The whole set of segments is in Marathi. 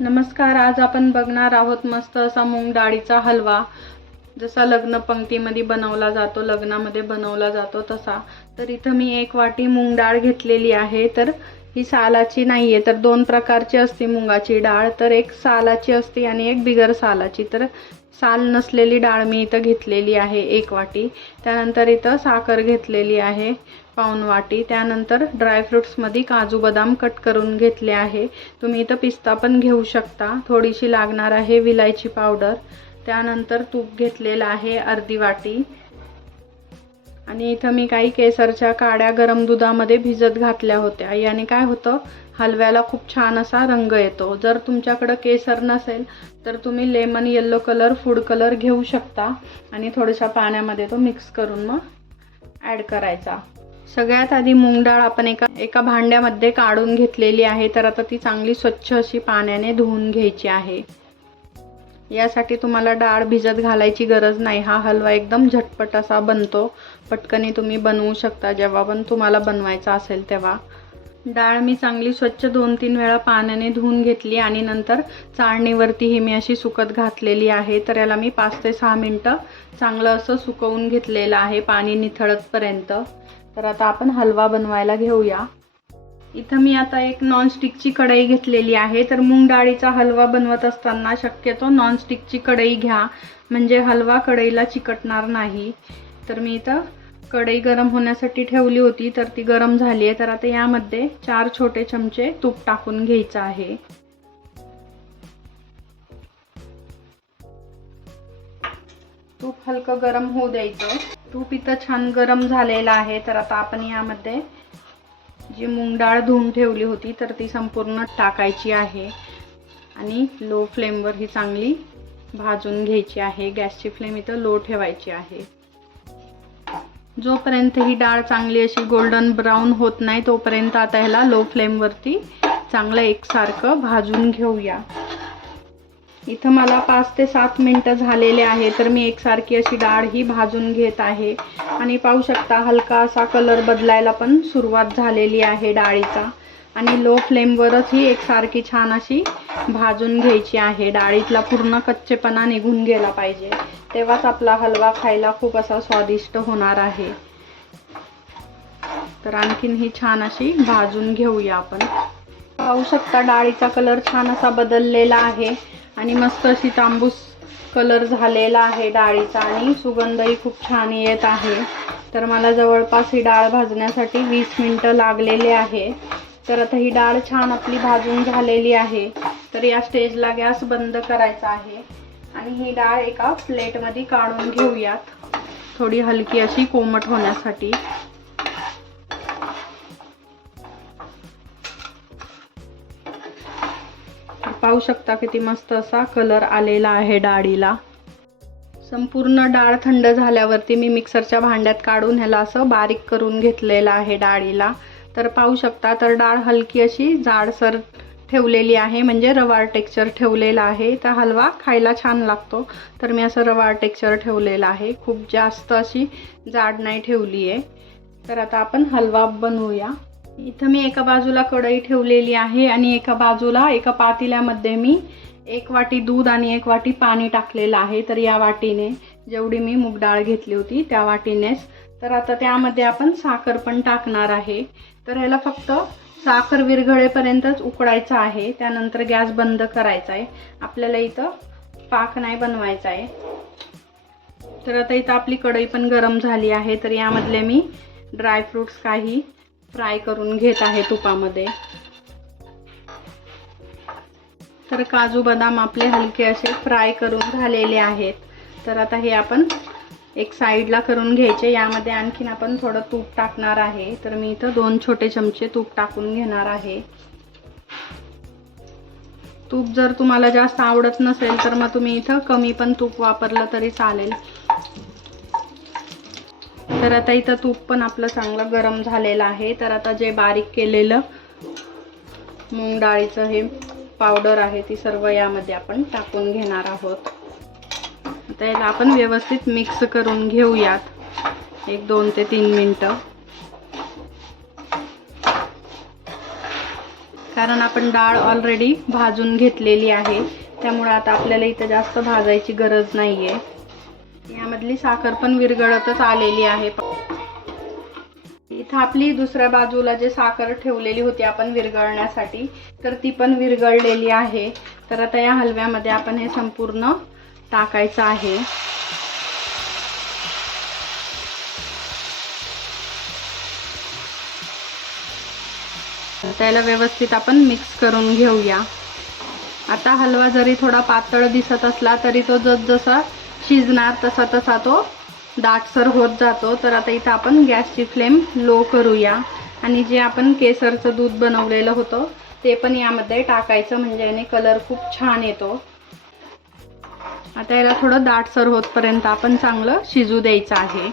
नमस्कार आज आपण बघणार आहोत मस्त असा मूग डाळीचा हलवा. जसा लग्न पंक्तीमध्ये बनवला जातो लग्नामध्ये बनवला जातो तसा. तर इथं मी एक वाटी मूग डाळ घेतलेली आहे. तर ही सालाची नाही आहे तर दोन प्रकारची असते मुगाची डाळ तर एक सालाची असते आणि एक बिगर सालाची. तर साल नसलेली डाळ मी इथं घेतलेली आहे एक वाटी त्यानंतर इथं साखर घेतलेली आहे पाऊन वाटी त्यानंतर ड्रायफ्रुट्समध्ये काजू बदाम कट करून घेतले आहे. तुम्ही इथं पिस्ता पण घेऊ शकता थोडीशी लागणार आहे विलायची पावडर. त्यानंतर तूप घेतलेलं आहे अर्धी वाटी. आणि इथं मी काही केसरच्या काड्या गरम दुधामध्ये भिजत घातल्या होत्या. याने काय होतं? हलव्याला खूप छान असा रंग येतो. जर तुमच्याकडं केसर नसेल तर तुम्ही lemon yellow colour food colour घेऊ शकता. आणि थोड्याशा पाण्यामध्ये तो मिक्स करून मग ॲड करायचा. सगळ्यात आधी मूग डाळ आपण एका एका भांड्यामध्ये काढून घेतलेली आहे. तर आता ती चांगली स्वच्छ अशी पाण्याने धुवून घ्यायची आहे. यासाठी तुम्हाला डाळ भिजत घालायची गरज नाही. हा हलवा एकदम झटपट असा बनतो. पटकनी तुम्ही बनवू शकता. जेव्हा पण तुम्हाला बनवायचा असेल तेव्हा. डाळ मी चांगली स्वच्छ दोन तीन वेळा पाण्याने धुवून घेतली आणि नंतर चाळणीवरती ही मी अशी सुकत घातलेली आहे. तर याला मी पाच ते सहा मिनटं चांगलं असं सुकवून घेतलेलं आहे पाणी निथळतपर्यंत. तर आता आपण हलवा बनवायला घेऊया. इथं मी आता एक नॉनस्टिकची कढई घेतलेली आहे. तर मूग डाळीचा हलवा बनवत असताना शक्यतो नॉनस्टिकची कढई घ्या. म्हणजे हलवा कढईला चिकटणार नाही. तर मी इथं कढई गरम होण्यासाठी ठेवली होती तर ती गरम झाली आहे. तर आता यामध्ये चार छोटे चमचे तूप टाकून घ्यायचं आहे. तूप हलकं गरम होऊ द्यायचं. तूप इथं छान गरम झालेलं आहे. तर आता आपण यामध्ये जी मूग डाळ धुवून ठेवली होती तर ती संपूर्ण टाकायची आहे. आणि लो फ्लेमवर ही चांगली भाजून घ्यायची आहे. गॅसची फ्लेम इथं लो ठेवायची आहे. जोपर्यंत ही डाळ चांगली अशी गोल्डन ब्राऊन होत नाही तोपर्यंत आता ह्याला लो फ्लेमवरती चांगलं एकसारखं भाजून घेऊया. इथं मला पाच ते सात मिनटं झालेले आहे तर मी एकसारखी अशी डाळ ही भाजून घेत आहे. आणि पाहू शकता हलका असा कलर बदलायला पण सुरुवात झालेली आहे डाळीचा. आणि लो फ्लेमवरच ही एकसारखी छान अशी भाजून घ्यायची आहे. डाळीतला पूर्ण कच्चेपणा निघून गेला पाहिजे. तेव्हाच आपला हलवा खायला खूप असा स्वादिष्ट होणार आहे. तर आणखीन ही छान अशी भाजून घेऊया आपण. पाहू शकता डाळीचा कलर छान असा बदललेला आहे. आणि मस्त अशी तांबूस कलर झालेला आहे डाळीचा आणि सुगंधही खूप छान येत आहे. तर मला जवळपास ही डाळ भाजण्यासाठी वीस मिनटं लागलेले आहे. तर आता ही डाळ छान आपली भाजून झालेली आहे. तर या स्टेजला गॅस बंद करायचा आहे. आणि ही डाळ एका प्लेटमध्ये काढून घेऊयात. थोडी हलकी अशी कोमट होण्यासाठी. पाहू शकता किती मस्त असा कलर आलेला आहे डाळीला. संपूर्ण डाळ थंड झाल्यावरती मी मिक्सरच्या भांड्यात काढून ह्याला असं बारीक करून घेतलेलं आहे डाळीला. तर पाहू शकता तर डाळ हलकी अशी जाडसर ठेवलेली आहे म्हणजे रवाळ टेक्स्चर ठेवलेला आहे. तर हलवा खायला छान लागतो तर मी असं रवाळ टेक्स्चर ठेवलेलं आहे. खूप जास्त अशी जाड नाही ठेवली आहे तर आता आपण हलवा बनवूया. इथं मी एका बाजूला कढई ठेवलेली आहे आणि एका बाजूला एका पातेल्यामध्ये मी एक वाटी दूध आणि एक वाटी पाणी टाकलेलं आहे. तर या वाटीने जेवढी मी मूग डाळ घेतली होती त्या वाटीनेच. तर आता त्यामध्ये आपण साखर पण टाकणार आहे. तर ह्याला फक्त साखर विरघळेपर्यंतच उकडायचं आहे. त्यानंतर गॅस बंद करायचा आहे. आपल्याला इथं पाक नाही बनवायचा आहे. तर आता इथं आपली कढई पण गरम झाली आहे. तर यामधले मी ड्रायफ्रुट्स काही फ्राय करून घेत आहे तुपामध्ये. तर काजू बदाम आपले हलके असे फ्राय करून झालेले आहेत. तर आता हे आपण एक साईडला करून घ्यायचे. यामध्ये आणखीन आपण थोडं तूप टाकणार आहे. तर मी इथं दोन छोटे चमचे तूप टाकून घेणार आहे. तूप जर तुम्हाला जास्त आवडत नसेल तर मग तुम्ही इथं कमी पण तूप वापरलं तरी चालेल. तर आता इथं तूप पण आपलं चांगलं गरम झालेलं आहे. तर आता जे बारीक केलेलं मूग डाळीचं हे पावडर आहे ती सर्व यामध्ये आपण टाकून घेणार आहोत. आता याला आपण व्यवस्थित मिक्स करून घेऊयात. एक दोन ते तीन मिनटं. कारण आपण डाळ ऑलरेडी भाजून घेतलेली आहे. त्यामुळे आता आपल्याला इथं जास्त भाजायची गरज नाही आहे यामधली साखर पण विरघळतच आलेली आहे. इथं आपली दुसऱ्या बाजूला जे साखर ठेवलेली होती आपण विरघळण्यासाठी तर ती पण विरघळलेली आहे. तर आता या हलव्यामध्ये आपण हे संपूर्ण टाकायचं आहे. त्याला व्यवस्थित आपण मिक्स करून घेऊया. आता हलवा जरी थोडा पातळ दिसत असला तरी तो जसा शिजणार तसा तसा तो दाटसर होत जातो. तर आता इथं आपण गॅसची फ्लेम लो करूया. आणि जे आपण केसरचं दूध बनवलेलं होतं ते पण यामध्ये टाकायचं. म्हणजे याने कलर खूप छान येतो. आता याला थोडं दाटसर होतपर्यंत आपण चांगलं शिजू द्यायचं आहे.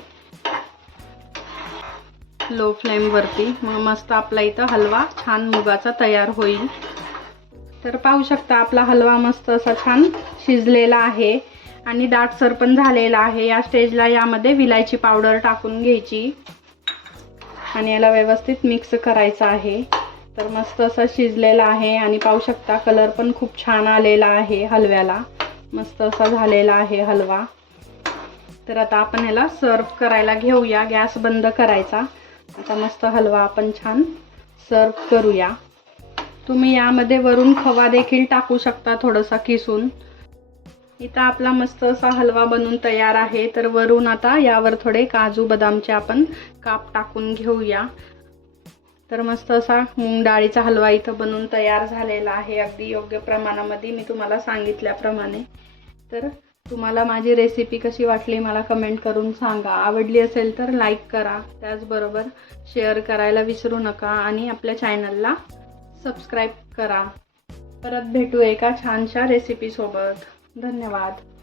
लो फ्लेमवरती मग मस्त आपला इथं हलवा छान मुगाचा तयार होईल. तर पाहू शकता आपला हलवा मस्त असा छान शिजलेला आहे. आणि दाटसर पण झालेला आहे. या स्टेजला यामध्ये विलायची पावडर टाकून घ्यायची. आणि याला व्यवस्थित मिक्स करायचं आहे. तर मस्त असं शिजलेलं आहे आणि पाहू शकता कलर पण खूप छान आलेला आहे हलव्याला. मस्त असा झालेला आहे हलवा. तर आता आपण ह्याला सर्व करायला घेऊया. गॅस बंद करायचा. आता मस्त हलवा आपण छान सर्व करूया. तुम्ही यामध्ये वरून खवा देखील टाकू शकता थोडंसं किसून. इथं आपला मस्त असा हलवा बनून तयार आहे. तर वरून आता यावर थोडे काजू बदामचे आपण काप टाकून घेऊया. तर मस्त असा मूग डाळीचा हलवा इथं बनून तयार झालेला आहे. अगदी योग्य प्रमाणामध्ये मी तुम्हाला सांगितल्याप्रमाणे. तर तुम्हाला माझी रेसिपी कशी वाटली मला कमेंट करून सांगा. आवडली असेल तर लाईक करा. त्याचबरोबर शेअर करायला विसरू नका आणि आपल्या चॅनलला सबस्क्राईब करा. परत भेटू एका छानशा रेसिपीसोबत धन्यवाद.